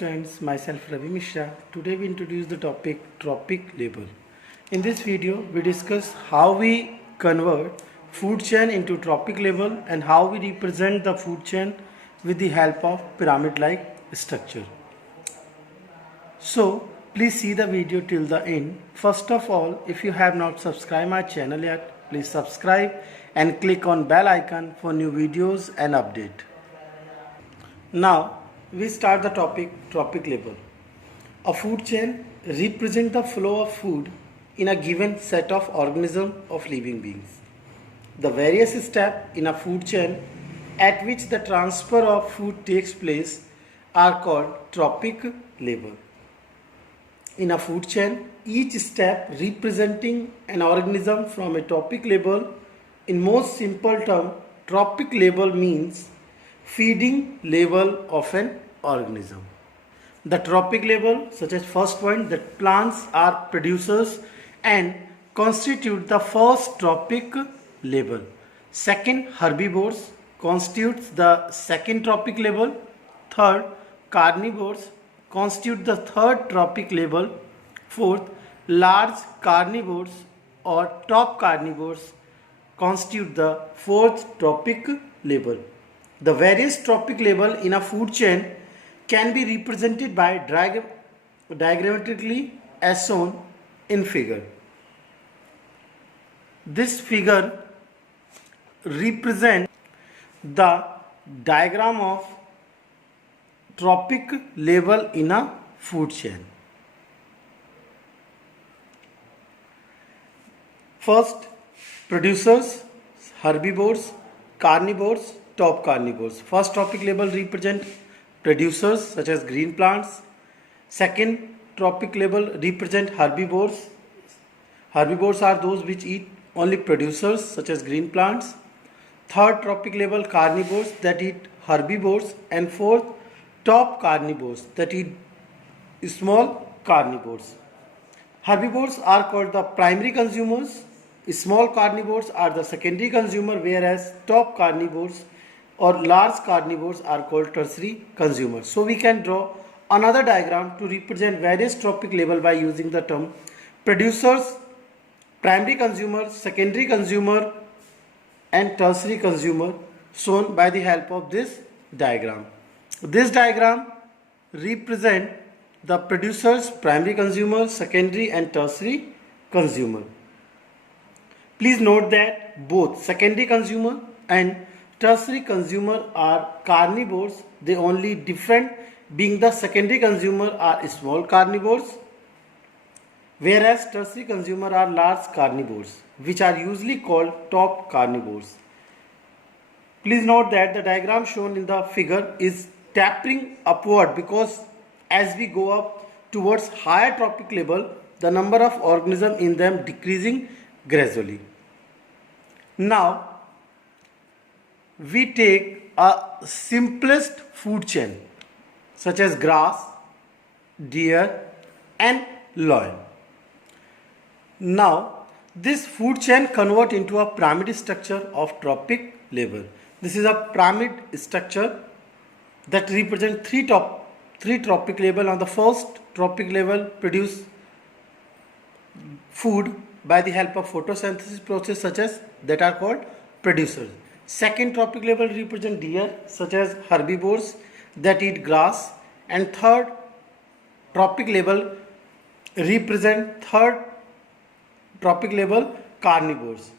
students, myself Ravi Mishra. Today we introduce the topic trophic label. In this video we discuss how we convert food chain into trophic label and how we represent the food chain with the help of pyramid like structure. So please see the video till the end. First of all, if you have not subscribed my channel yet, please subscribe and click on bell icon for new videos and update. Now we start the topic trophic label. A food chain represents the flow of food in a given set of organisms of living beings. The various steps in a food chain at which the transfer of food takes place are called trophic label. In a food chain, each step representing an organism from a trophic label. In most simple term, trophic label means feeding level of an organism. The trophic level, such as first point, that plants are producers and constitute the first trophic level. Second, herbivores constitutes the second trophic level. Third, carnivores constitute the third trophic level. Fourth, large carnivores or top carnivores constitute the fourth trophic level. The various trophic level in a food chain can be represented by diagrammatically as shown in figure. This figure represents the diagram of trophic level in a food chain. First, producers, herbivores, carnivores, top carnivores. First trophic label represent producers such as green plants. Second trophic label represent herbivores. Herbivores are those which eat only producers such as green plants. Third trophic label carnivores that eat herbivores, and fourth top carnivores that eat small carnivores. Herbivores are called the primary consumers. Small carnivores are the secondary consumer, whereas top carnivores or large carnivores are called tertiary consumers. So we can draw another diagram to represent various trophic level by using the term producers, primary consumer, secondary consumer and tertiary consumer, shown by the help of this diagram. This diagram represents the producers, primary consumer, secondary and tertiary consumer. Please note that both secondary consumer and tertiary consumer are carnivores. The only different being the secondary consumer are small carnivores, whereas tertiary consumer are large carnivores, which are usually called top carnivores. Please note that the diagram shown in the figure is tapering upward because as we go up towards higher trophic level, the number of organisms in them decreasing gradually. Now we take a simplest food chain such as grass, deer and lion. Now this food chain convert into a pyramid structure of trophic level. This is a pyramid structure that represents three trophic level. On the first trophic level produce food by the help of photosynthesis process such as that are called producers. Second trophic level represent deer such as herbivores that eat grass, and third trophic level represent third trophic level carnivores.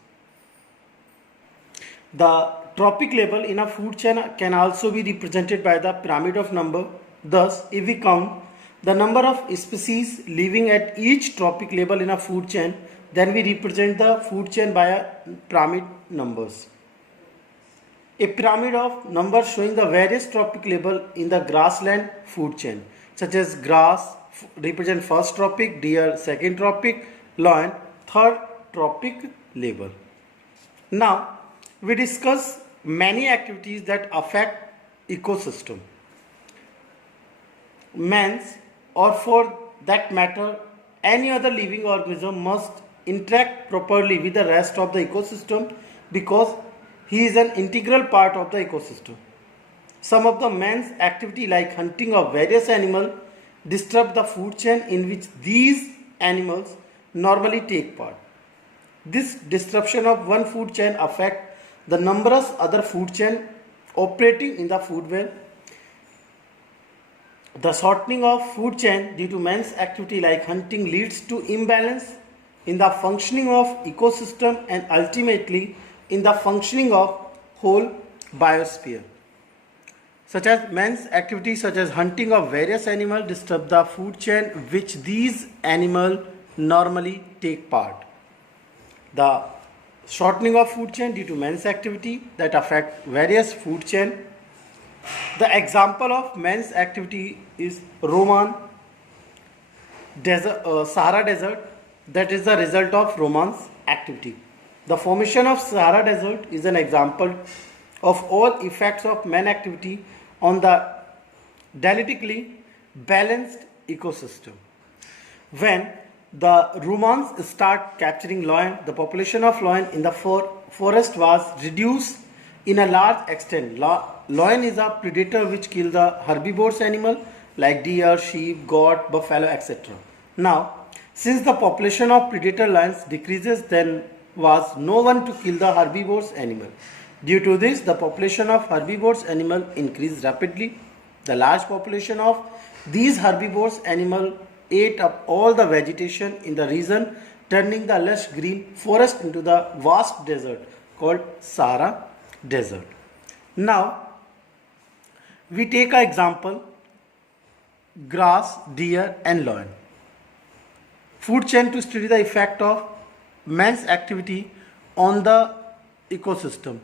The trophic level in a food chain can also be represented by the pyramid of number. Thus, if we count the number of species living at each trophic level in a food chain, then we represent the food chain by a pyramid numbers. A pyramid of numbers showing the various trophic level in the grassland food chain, such as grass represent first trophic, deer second trophic, lion third trophic level. Now we discuss many activities that affect ecosystem. Man's, or for that matter any other living organism, must interact properly with the rest of the ecosystem because he is an integral part of the ecosystem. Some of the man's activity like hunting of various animals disrupt the food chain in which these animals normally take part. This disruption of one food chain affects the numerous other food chains operating in the food web. The shortening of food chain due to man's activity like hunting leads to imbalance in the functioning of ecosystem and ultimately in the functioning of whole biosphere. Such as man's activity such as hunting of various animals disturb the food chain which these animals normally take part. The shortening of food chain due to man's activity that affect various food chain. The example of man's activity is Roman desert, Sahara Desert, that is the result of Roman's activity. The formation of Sahara Desert is an example of all effects of man activity on the dialectically balanced ecosystem. When the Romans start capturing lion, the population of lion in the forest was reduced in a large extent. Lion is a predator which kills the herbivorous animal like deer, sheep, goat, buffalo, etc. Now, since the population of predator lions decreases, then was no one to kill the herbivorous animal. Due to this, the population of herbivorous animal increased rapidly. The large population of these herbivorous animal ate up all the vegetation in the region, turning the lush green forest into the vast desert called Sahara Desert. Now, we take an example, grass, deer and lion. Food chain to study the effect of man's activity on the ecosystem.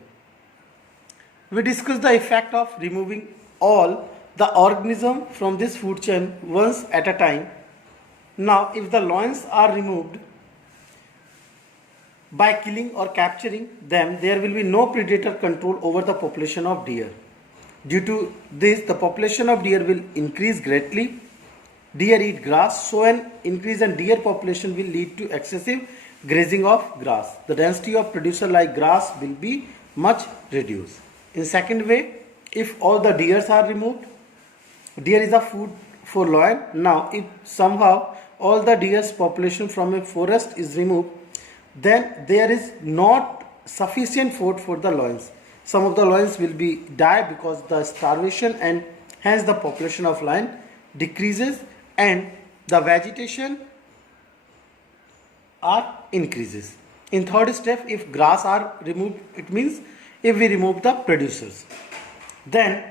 We discuss the effect of removing all the organism from this food chain once at a time. Now, if the lions are removed by killing or capturing them, there will be no predator control over the population of deer. Due to this, the population of deer will increase greatly. Deer eat grass, so an increase in deer population will lead to excessive grazing of grass. The density of producer like grass will be much reduced. In second way, if all the deers are removed, deer is a food for lion. Now, if somehow all the deer's population from a forest is removed, then there is not sufficient food for the lions. Some of the lions will be die because the starvation, and hence the population of lion decreases and the vegetation are increases. In third step, if grass are removed, it means if we remove the producers, then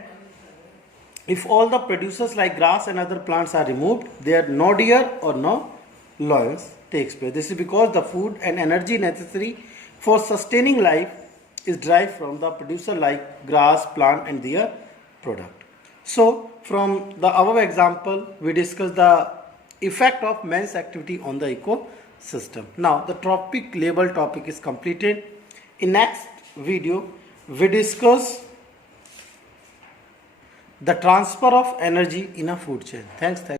if all the producers like grass and other plants are removed, there no deer or no lions takes place. This is because the food and energy necessary for sustaining life is derived from the producer like grass, plant and their product. So from the above example, we discuss the effect of man's activity on the ecosystem. Now the label topic is completed. In next video, we discuss the transfer of energy in a food chain. Thanks.